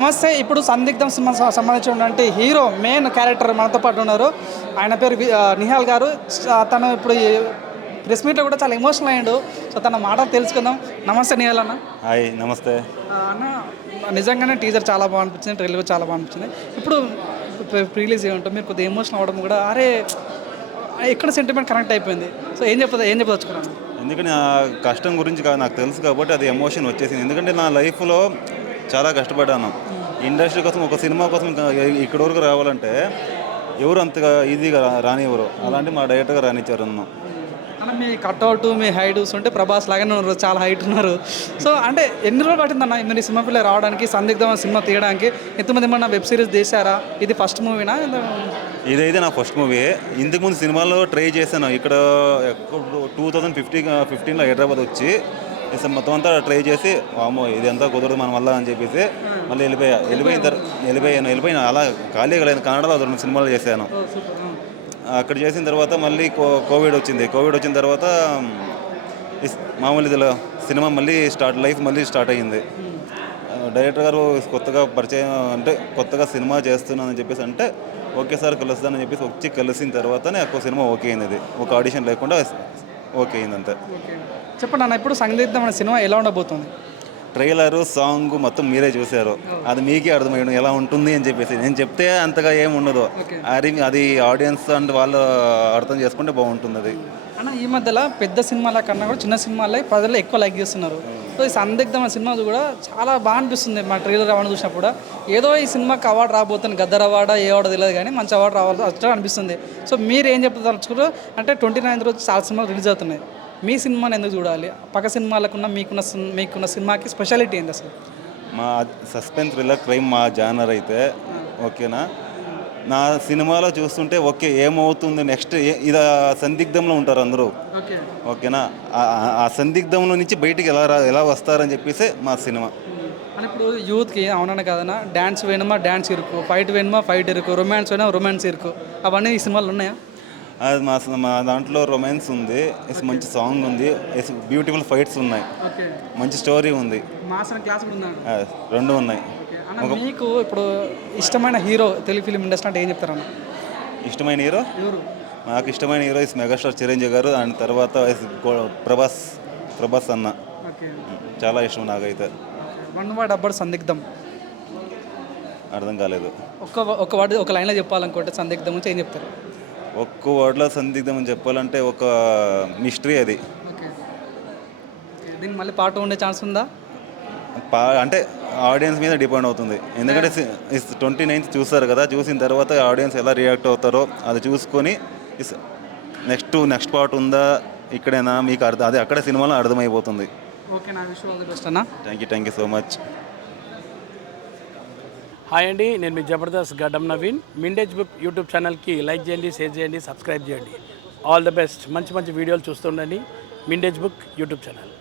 నమస్తే. ఇప్పుడు సందిగ్ధం సినిమా సంబంధించినటువంటి హీరో మెయిన్ క్యారెక్టర్ మనతో పాటు ఉన్నారు. ఆయన పేరు నిహాల్ గారు. తను ఇప్పుడు ప్రెస్ మీట్లో కూడా చాలా ఎమోషనల్ అయ్యాడు. సో తన మాటలు తెలుసుకుందాం. నమస్తే నిహాల్ అన్న. హాయ్, నమస్తే అన్న, నిజంగానే టీజర్ చాలా బాగా అనిపించింది, ట్రైలర్ చాలా బాగా అనిపించింది. ఇప్పుడు రిలీజ్ ఏమంటాం, మీరు కొద్దిగా ఎమోషనల్ అవ్వడం కూడా అరే ఎక్కడ సెంటిమెంట్ కనెక్ట్ అయిపోయింది. సో ఏం చెప్పదలుచుకున్నాను? ఎందుకంటే నా కష్టం గురించి కాదు, నాకు తెలుసు కాబట్టి అది ఎమోషన్ వచ్చేసింది. ఎందుకంటే నా లైఫ్లో చాలా కష్టపడ్డాను. ఇండస్ట్రీ కోసం, ఒక సినిమా కోసం ఇక్కడి వరకు రావాలంటే ఎవరు అంతగా ఈజీగా రానివ్వరు. అలాంటి మా డైరెక్టర్గా రానిచ్చారు నన్ను. అన్న, మీ కట్అవుట్, మీ హైట్ చూస్తుంటే ప్రభాస్ లాగానే ఉన్నారు, చాలా హైట్ ఉన్నారు. సో అంటే ఎన్ని రోజులు పట్టిందన్న మీరు సినిమా పిల్లలు రావడానికి, సందిగ్ధం సినిమా తీయడానికి? ఎంతమంది ఏమన్నా వెబ్ సిరీస్ తీసారా? ఇది ఫస్ట్ మూవీనా? ఇదైతే నా ఫస్ట్ మూవీ. ఇంతకుముందు సినిమాల్లో ట్రై చేశాను. ఇక్కడ 2015లో హైదరాబాద్ వచ్చి మొత్తం అంతా ట్రై చేసి, వామో ఇది అంతా కుదరదు మన వల్ల అని చెప్పేసి మళ్ళీ వెళ్ళిపోయాను. అలా ఖాళీగా లేదు. కన్నడలో 2 సినిమాలు చేశాను. అక్కడ చేసిన తర్వాత మళ్ళీ కోవిడ్ వచ్చిన తర్వాత మామూలు సినిమా మళ్ళీ లైఫ్ మళ్ళీ స్టార్ట్ అయ్యింది. డైరెక్టర్ గారు కొత్తగా పరిచయం, అంటే కొత్తగా సినిమా చేస్తున్నానని చెప్పేసి అంటే ఓకే సార్ కలుస్తానని చెప్పేసి వచ్చి కలిసిన తర్వాతనే ఒక సినిమా ఓకే అయింది. అది ఒక ఆడిషన్ లేకుండా ఓకే అయింది అంతే. చెప్పండి అన్న, ఇప్పుడు సందిగ్ధం అనే సినిమా ఎలా ఉండబోతుంది? ట్రైలర్, సాంగ్ మొత్తం మీరే చూశారు. అది మీకే అర్థమయ్యడం ఎలా ఉంటుంది అని చెప్పేసి. నేను చెప్తే అంతగా ఏమి ఉండదు. అది ఆడియన్స్ అండ్ వాళ్ళు అర్థం చేసుకుంటే బాగుంటుంది. అది అన్న, ఈ మధ్యలో పెద్ద సినిమాల కన్నా కూడా చిన్న సినిమాలే ప్రజలు ఎక్కువ లైక్ చేస్తున్నారు. సో ఈ సందిగ్ధం అనే సినిమా కూడా చాలా బాగా అనిపిస్తుంది. మా ట్రైలర్ అవార్డు చూసినప్పుడు ఏదో ఈ సినిమాకి అవార్డు రాబోతుంది, గద్దర్ అవార్డా ఏ అవార్డు తెలియదు కానీ మంచి అవార్డు రావాలి వచ్చా అనిపిస్తుంది. సో మీరు ఏం చెప్తారు? అంటే 29 రోజు చాలా సినిమాలు రిలీజ్ అవుతున్నాయి. మీ సినిమాని ఎందుకు చూడాలి? పక్క సినిమాలకున్న మీకున్న సినిమాకి స్పెషాలిటీ ఏంటి అసలు? మా సస్పెన్స్ థ్రిల్లర్ క్రైమ్ మా జానర్ అయితే ఓకేనా. నా సినిమాలో చూస్తుంటే ఓకే ఏమవుతుంది నెక్స్ట్, ఇది సందిగ్ధంలో ఉంటారు అందరూ ఓకేనా. ఆ సందిగ్ధంలో నుంచి బయటికి ఎలా వస్తారని చెప్పేసి మా సినిమా. అని ఇప్పుడు యూత్కి అవునన్నా కాదన్నా, డ్యాన్స్ వేయడమా డ్యాన్స్ ఇరుకు, ఫైట్ వేయడమా ఫైట్ ఇరుకు, రొమాన్స్ వేయడమా రొమాన్స్ ఇరుకు, అవన్నీ ఈ సినిమాలు ఉన్నాయా? అది మా దాంట్లో రొమాన్స్ ఉంది, మంచి సాంగ్ ఉంది, బ్యూటిఫుల్ ఫైట్స్ ఉన్నాయి, మంచి స్టోరీ ఉంది, రెండు ఉన్నాయి. మీకు ఇప్పుడు ఇష్టమైన హీరో తెలుగు ఫిలిం ఇండస్ట్రీ అంటే ఏం చెప్తారన్న? ఇష్టమైన హీరో నాకు ఇష్టమైన హీరో మెగాస్టార్ చిరంజీవి గారు. అండ్ తర్వాత ప్రభాస్ అన్న చాలా ఇష్టం నాకైతే. సందిగ్ధం అర్థం కాలేదు. ఒక లైన్లో చెప్పాలనుకుంటే సందిగ్ధం గురించి ఏం చెప్తారు? ఒక్క వర్డ్లో సందిగ్ధం అని చెప్పాలంటే ఒక మిస్టరీ. అది దీనికి మళ్ళీ పార్ట్ ఉండే ఛాన్స్ ఉందా? అంటే ఆడియన్స్ మీద డిపెండ్ అవుతుంది. ఎందుకంటే 29th చూస్తారు కదా, చూసిన తర్వాత ఆడియన్స్ ఎలా రియాక్ట్ అవుతారో అది చూసుకొని నెక్స్ట్ పార్ట్ ఉందా ఇక్కడైనా మీకు అది అక్కడ సినిమాలో అర్థమైపోతుంది. ఓకే, నా విషయం ఆల్ ది బెస్ట్ అన్న. Thank you so much. Hi అండి, నేను మీ జబర్దస్త్ గడ్డం నవీన్. మిండేజ్ బుక్ యూట్యూబ్ ఛానల్కి లైక్ చేయండి, షేర్ చేయండి, సబ్స్క్రైబ్ చేయండి. All the best. మంచి వీడియోలు చూస్తుండండి. మిండేజ్ బుక్ యూట్యూబ్ ఛానల్.